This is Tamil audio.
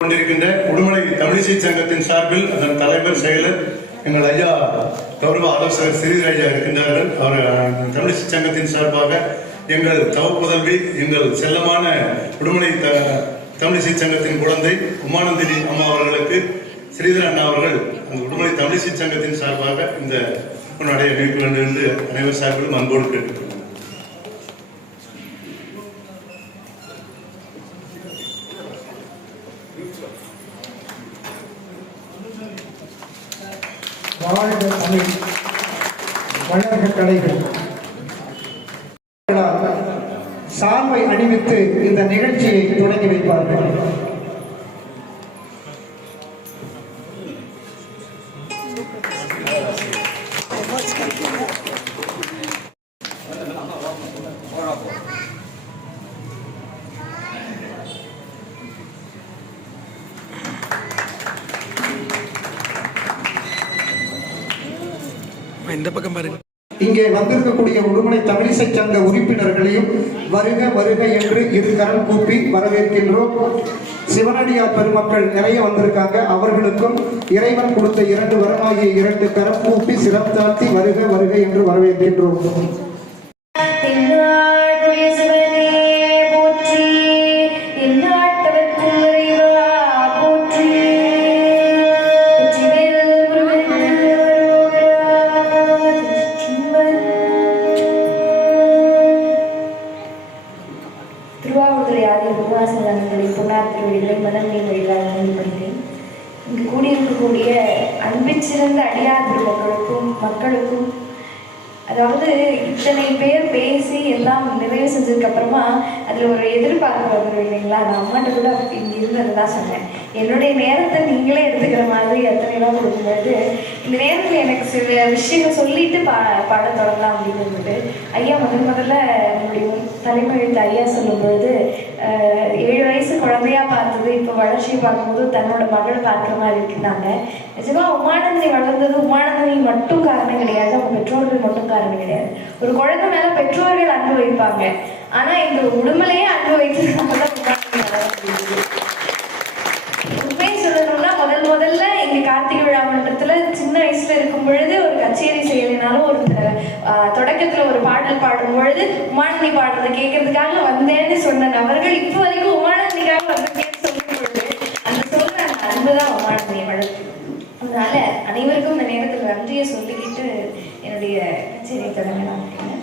கொண்டிருக்கின்ற உடுமலை தமிழிசை சங்கத்தின் சார்பில் அதன் தலைவர் செயலர் எங்கள் ஐயா கௌரவ ஆலோசகர் சிறிதராஜா இருக்கின்றார்கள். அவர் தமிழிசை சங்கத்தின் சார்பாக எங்கள் தவ புதல்வி எங்கள் செல்லமான உடுமலை த தமிழிசை சங்கத்தின் குழந்தை உமானந்தினி அம்மா அவர்களுக்கு ஸ்ரீதர் அண்ணா அவர்கள் அந்த உடுமலை தமிழிசை சங்கத்தின் சார்பாக இந்த உன்னுடைய நீக்க வேண்டும் என்று அனைவர் சார்பிலும் அன்போடு கேட்டுக்கொள்கிறேன் வாழ்க தமிழ் வளர்க கலைகள். சால்வை அணிவித்து இந்த நிகழ்ச்சியை தொடங்கி வைப்பார்கள். இந்த பக்கம் பாருங்க. இங்கே வந்திருக்கக்கூடிய உடுமலை தமிழிசை சங்க உறுப்பினர்களையும் வருக வருக என்று இரு கரம் கூப்பி வரவேற்கின்றோம். சிவனடியார் பெருமக்கள் நிறைய வந்திருக்காங்க. அவர்களுக்கும் இறைவன் கொடுத்த இரண்டு வரமாகிய இரண்டு கரம் கூப்பி சிரம் வருக வருக என்று வரவேற்கின்றோம். திருவாவூர்துறை ஆதி உபவாசங்களை பொன்னார் திருவடிகளை மனநிலை வழியாக நம்பிப்படுகிறேன் இங்கு கூடியிருக்கக்கூடிய அன்பிச்சிறந்த அடியார் மக்களுக்கும் மக்களுக்கும் அதாவது இத்தனை பேர் பேசி எல்லாம் நிறைவு செஞ்சதுக்கு அப்புறமா அதில் ஒரு எதிர்பார்ப்பு வந்துடும் இல்லைங்களா? அந்த அம்மாட்ட கூட இங்கே இருந்ததுதான் சொன்னேன். என்னுடைய நேரத்தை நீங்களே எடுத்துக்கிற மாதிரி எத்தனைலாம் கொடுக்கும்போது இந்த நேரத்தில் எனக்கு சில விஷயங்கள் சொல்லிட்டு பா பாட தொடங்கலாம் அப்படின்னு சொல்லிட்டு ஐயா முதல் முதல்ல நம்முடைய தலைமை ஐயா சொல்லும்போது வளர்ச்சியை பார்க்கும்போது தன்னோட மகள் பார்க்குற மாதிரி இருக்குன்னாங்க நிஜமா உமானந்தனை வளர்ந்தது உமானந்தனை மட்டும் காரணம் கிடையாது அவங்க பெற்றோர்கள் மட்டும் காரணம் கிடையாது. ஒரு குழந்தை மேல பெற்றோர்கள் அன்பு வைப்பாங்க. ஆனா இந்த உடுமலையே அன்பு வைத்து உண்மையை சொல்லணும்னா முதல் முதல்ல எங்க கார்த்திகை விழா மன்றத்துல சின்ன வயசுல இருக்கும் பொழுது ஒரு கச்சேரி செய்யலைனாலும் ஒரு தொடக்கத்தில் தொடக்கத்துல ஒரு பாடல் பாடும் பொழுது உமானந்தி பாடுறதை கேட்கறதுக்காக வந்தேன்னு சொன்ன நபர்கள் இப்போ வரைக்கும் உமானந்திக்காக வந்து சொல்ற அந்த அன்புதான் உமானந்தியை வளர்த்து. அதனால அனைவருக்கும் இந்த நேரத்தில் நன்றியை சொல்லிக்கிட்டு என்னுடைய கச்சேரியை தொடங்கலாம் இருக்கேன்